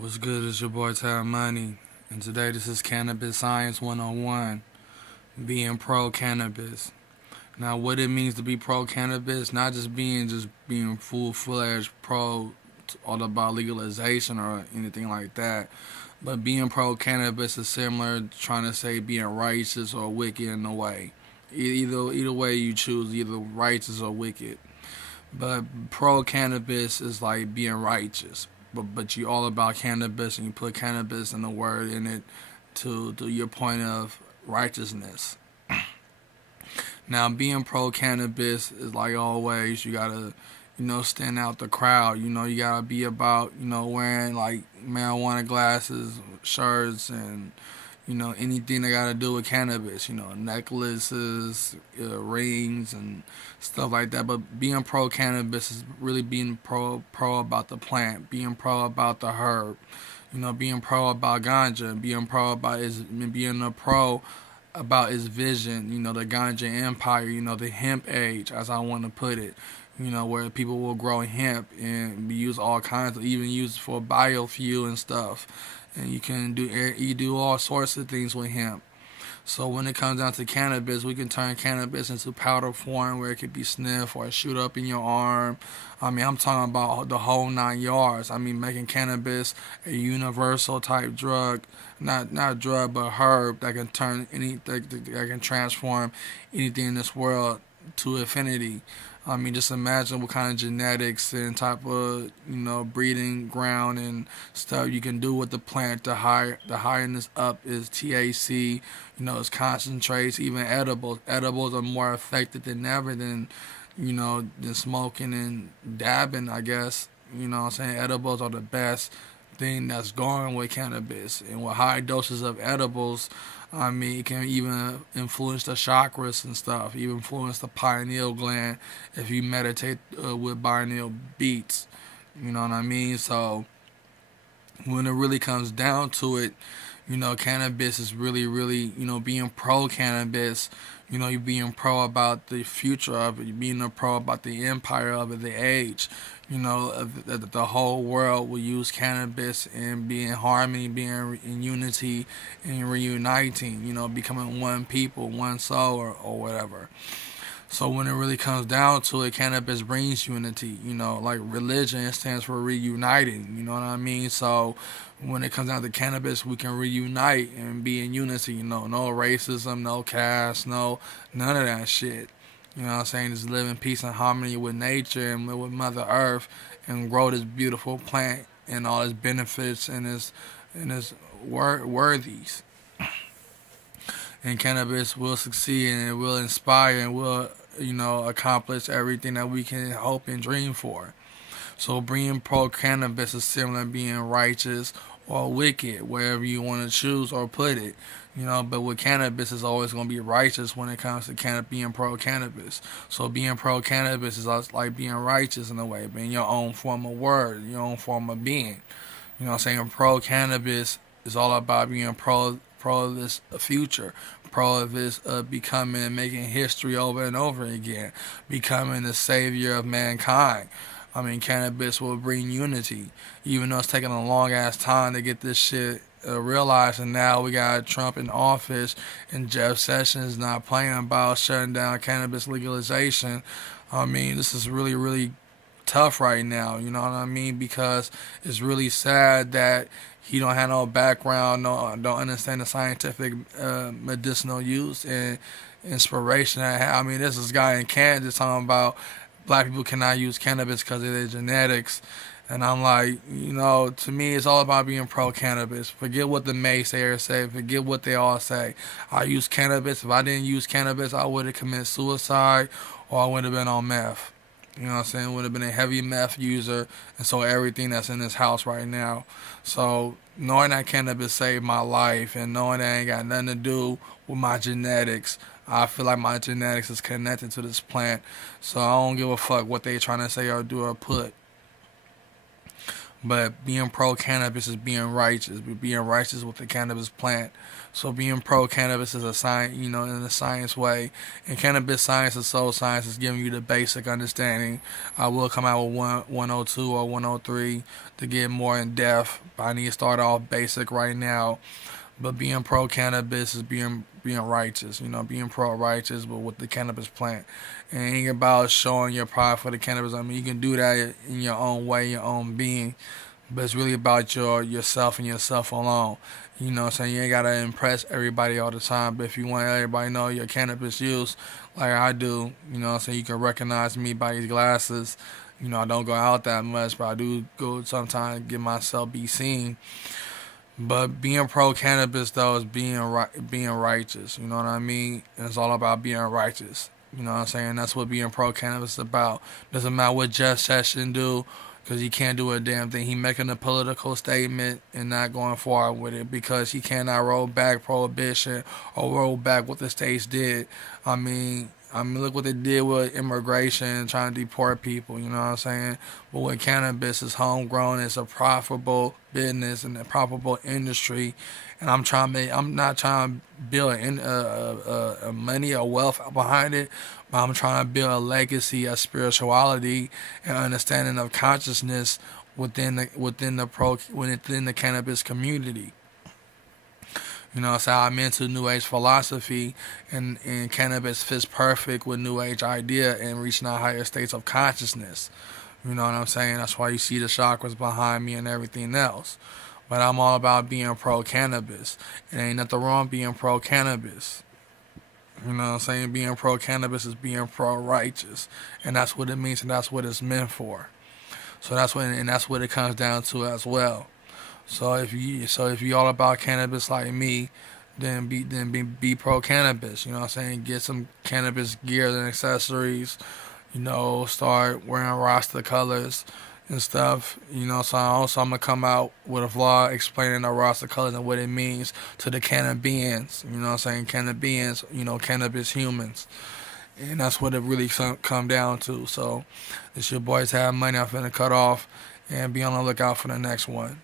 What's good? It's your boy Tab Money, and today this is Cannabis Science 101, being pro cannabis. Now, what it means to be pro cannabis, not just being full fledged pro, all about legalization or anything like that, but being pro cannabis is similar to trying to say being righteous or wicked in a way. Either way you choose, either righteous or wicked. But pro cannabis is like being righteous. But you all about cannabis and you put cannabis and the word in it to your point of righteousness. Now being pro cannabis is like always you gotta stand out the crowd. You gotta be about wearing like marijuana glasses, shirts, and anything that got to do with cannabis, necklaces, rings, and stuff like that. But being pro cannabis is really being pro about the plant, being pro about the herb, being pro about ganja, being pro about being a pro about his vision, the ganja empire, the hemp age, as I want to put it, where people will grow hemp and be used all kinds of, even used for biofuel and stuff. And you do all sorts of things with hemp. So when it comes down to cannabis, we can turn cannabis into powder form where it could be sniffed or shoot up in your arm. I mean, I'm talking about the whole 9 yards. I mean, making cannabis a universal type drug, not drug, but herb that can turn that can transform anything in this world to infinity. I mean, just imagine what kind of genetics and type of breeding ground and stuff you can do with the plant. The higher this up is THC. It's concentrates, even edibles. Edibles are more effective than ever than smoking and dabbing. I guess what I'm saying. Edibles are the best thing that's going with cannabis, and with high doses of edibles, I mean, it can even influence the chakras and stuff, even influence the pineal gland if you meditate with binaural beats. You know what I mean? So when it really comes down to it, cannabis is really, being pro cannabis. You being pro about the future of it. You being a pro about the empire of it, the age. That the whole world will use cannabis and be in harmony, being in unity, and reuniting. Becoming one people, one soul, or whatever. So when it really comes down to it, cannabis brings unity. Like religion, it stands for reuniting. You know what I mean? So when it comes down to cannabis, we can reunite and be in unity. No racism, no caste, none of that shit. You know what I'm saying? Just live in peace and harmony with nature and with Mother Earth, and grow this beautiful plant and all its benefits and its worthies. And cannabis will succeed and it will inspire and will accomplish everything that we can hope and dream for. So being pro cannabis is similar to being righteous or wicked, wherever you want to choose or put it. But with cannabis, it's always going to be righteous when it comes to being pro cannabis. So being pro cannabis is like being righteous in a way, being your own form of word, your own form of being. What I'm saying? Pro cannabis is all about being pro of this future, pro of this becoming and making history over and over again, becoming the savior of mankind. I mean, cannabis will bring unity, even though it's taking a long ass time to get this shit realized. And now we got Trump in office, and Jeff Sessions not playing about shutting down cannabis legalization. I mean, this is really tough right now. You know what I mean? Because it's really sad that he don't have no background, don't understand the scientific medicinal use and inspiration. I mean, this is a guy in Kansas talking about black people cannot use cannabis because of their genetics. And I'm like, to me, it's all about being pro cannabis. Forget what the naysayers say. Forget what they all say. I use cannabis. If I didn't use cannabis, I would have committed suicide or I would have been on meth. You know what I'm saying? Would have been a heavy meth user, and so everything that's in this house right now. So knowing that cannabis saved my life, and knowing that ain't got nothing to do with my genetics, I feel like my genetics is connected to this plant. So I don't give a fuck what they trying to say or do or put. But being pro cannabis is being righteous. Being righteous with the cannabis plant. So being pro cannabis is a science, in a science way. And cannabis science and soul science is giving you the basic understanding. I will come out with 102 or 103 to get more in depth. But I need to start off basic right now. But being pro cannabis is being righteous, being pro righteous, but with the cannabis plant. And it ain't about showing your pride for the cannabis. I mean, you can do that in your own way, your own being, but it's really about yourself and yourself alone. You know what I'm saying? You ain't gotta impress everybody all the time, but if you want everybody to know your cannabis use, like I do, you know what I'm saying, you can recognize me by these glasses. I don't go out that much, but I do go sometimes get myself be seen. But being pro cannabis though is being righteous. You know what I mean? And it's all about being righteous. You know what I'm saying? That's what being pro cannabis is about. Doesn't matter what Jeff Sessions do, because he can't do a damn thing. He making a political statement and not going forward with it because he cannot roll back prohibition or roll back what the states did. I mean, look what they did with immigration, trying to deport people. You know what I'm saying? But with cannabis, it's homegrown. It's a profitable business and a profitable industry. And I'm not trying to build a money or wealth behind it, but I'm trying to build a legacy of spirituality and understanding of consciousness within the cannabis community. So I'm into New Age philosophy, and cannabis fits perfect with New Age idea and reaching our higher states of consciousness. You know what I'm saying? That's why you see the chakras behind me and everything else. But I'm all about being pro cannabis. It ain't nothing wrong being pro cannabis. You know what I'm saying? Being pro cannabis is being pro righteous, and that's what it means, and that's what it's meant for. So that's what it comes down to as well. So if you all about cannabis like me, then be pro cannabis. You know what I'm saying? Get some cannabis gear and accessories. Start wearing Rasta colors and stuff. So I'm gonna come out with a vlog explaining the Rasta colors and what it means to the cannabians. You know what I'm saying? Cannabians. Cannabis humans. And that's what it really come down to. So, it's your boys have money. I'm finna cut off and be on the lookout for the next one.